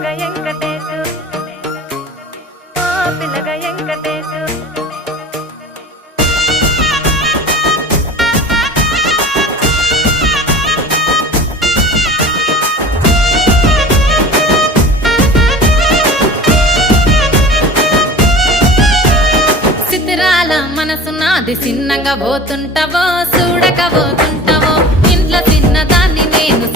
పిల్లగా వెంకటేశు ఓ పిల్లగా వెంకటేశు సిద్ధిరాల మనసు నాది చిన్నగా పోతుంటావో చూడక పోతుంటావో ఇంట్లో చిన్నదాన్ని నేను